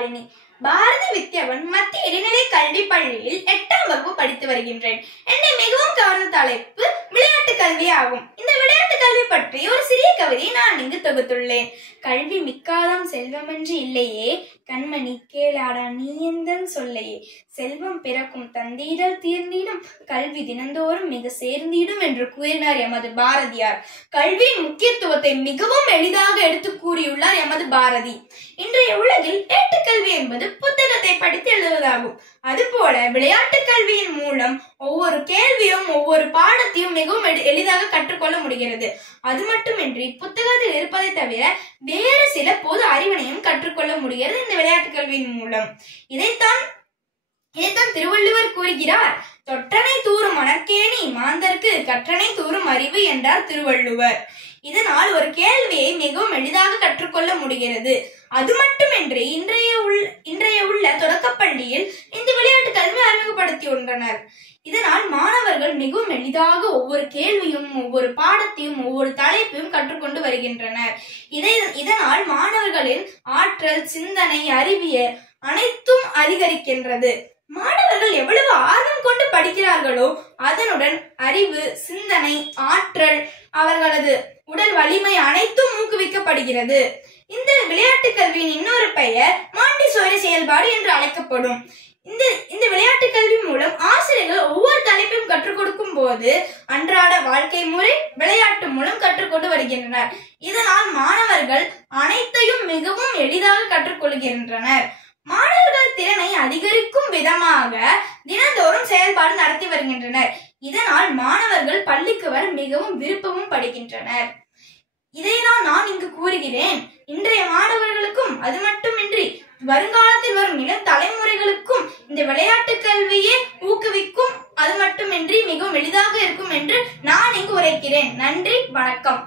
சாலினி. பாரதி வித்யாவன் மத்திய இடைநிலை கல்வி பள்ளியில் 8ஆம் வகுப்பு படித்து வருகின்றேன். என்னை மிகவும் கவர்ந்த தலைப்பு விளையாட்டு கல்வி ஆகும். இந்த விளையாட்டு கல்வி பற்றி ஒரு சிறிய கவிதையை நான் இங்கு தொகுத்துள்ளேன். கல்வி மிக்காதாம் செல்வமென்று இல்லையே, கண்மணி கேளாடா நீ எந்தன் சொல்லையே, செல்வம் பிறக்கும் தந்தீடல் தீர்ந்திடும், கல்வி தினந்தோறும் மிக சேர்ந்திடும் என்று கூறினார் எமது பாரதியார். கல்வியின் முக்கியத்துவத்தை மிகவும் எளிதாக எடுத்து கூறியுள்ளார் எமது பாரதி. இன்றைய உலகில் ஏட்டுக்கல்வி என்பது புத்தகத்தை படித்து எழுதுவதாகும். அதுபோல விளையாட்டு கல்வியின் மூலம் ஒவ்வொரு கேள்வியும் ஒவ்வொரு பாடத்தையும் மிகவும் எளிதாக கற்றுக்கொள்ள முடிகிறது. அது மட்டுமின்றி புத்தகத்தில் இருப்பதை தவிர வேறு சில பொது அறிவினையும் கற்றுக்கொள்ள முடிகிறது இந்த விளையாட்டு கல்வியின் மூலம். இதைத்தான் திருவள்ளுவர் கூறுகிறார். தொற்றனை தூறும் மணற்கேணி மாந்தர்க்கு கற்றனை தூறும் அறிவு என்றார் திருவள்ளுவர். இதனால் ஒரு கேள்வியை மிகவும் எளிதாக கற்றுக்கொள்ள முடிகிறது. அது மட்டுமின்றி இன்றைய உள்ள தொடக்கப்பள்ளியில் இந்த விளையாட்டு கல்வி அறிமுகப்படுத்தியுள்ளனர். இதனால் மாணவர்கள் மிகவும் எளிதாக ஒவ்வொரு கேள்வியும் ஒவ்வொரு பாடத்தையும் ஒவ்வொரு தலைப்பையும் கற்றுக்கொண்டு வருகின்றனர். இதனால் மாணவர்களின் ஆற்றல், சிந்தனை, அறிவியல் அனைத்தும் அதிகரிக்கின்றது. மாணவர்கள் எவ்வளவு ஆர்வம் கொண்டு படிக்கிறார்களோ அதனுடன் அறிவு, சிந்தனை, ஆற்றல், அவர்களது உடல் வலிமை அனைத்தும் ஊக்குவிக்கப்படுகிறது. இந்த விளையாட்டு கல்வியின் இன்னொரு பெயர் மாண்டிசோரி செயல்பாடு என்று அழைக்கப்படும். இந்த விளையாட்டு கல்வி மூலம் ஆசிரியர்கள் ஒவ்வொரு தலைப்பையும் கற்றுக் கொடுக்கும் போது அன்றாட வாழ்க்கை முறை விளையாட்டு மூலம் கற்றுக்கொண்டு வருகின்றனர். இதனால் மாணவர்கள் அனைத்தையும் மிகவும் எளிதாக கற்றுக்கொள்கின்றனர். மாணவர்கள் திறனை அதிகரிக்கும் விதமாக தினந்தோறும் செயல்பாடு நடத்தி வருகின்றனர். இதனால் மாணவர்கள் பள்ளிக்கு வர மிகவும் விருப்பமும் படுகின்றனர். இதைதான் நான் இங்கு கூறுகிறேன். இன்றைய மாணவர்களுக்கும் அது மட்டுமின்றி வருங்காலத்தில் வரும் இளம் தலைமுறைகளுக்கும் இந்த விளையாட்டு கல்வியை ஊக்குவிக்கும். அது மட்டுமின்றி மிகவும் எளிதாக இருக்கும் என்று நான் இங்கு உரைக்கிறேன். நன்றி, வணக்கம்.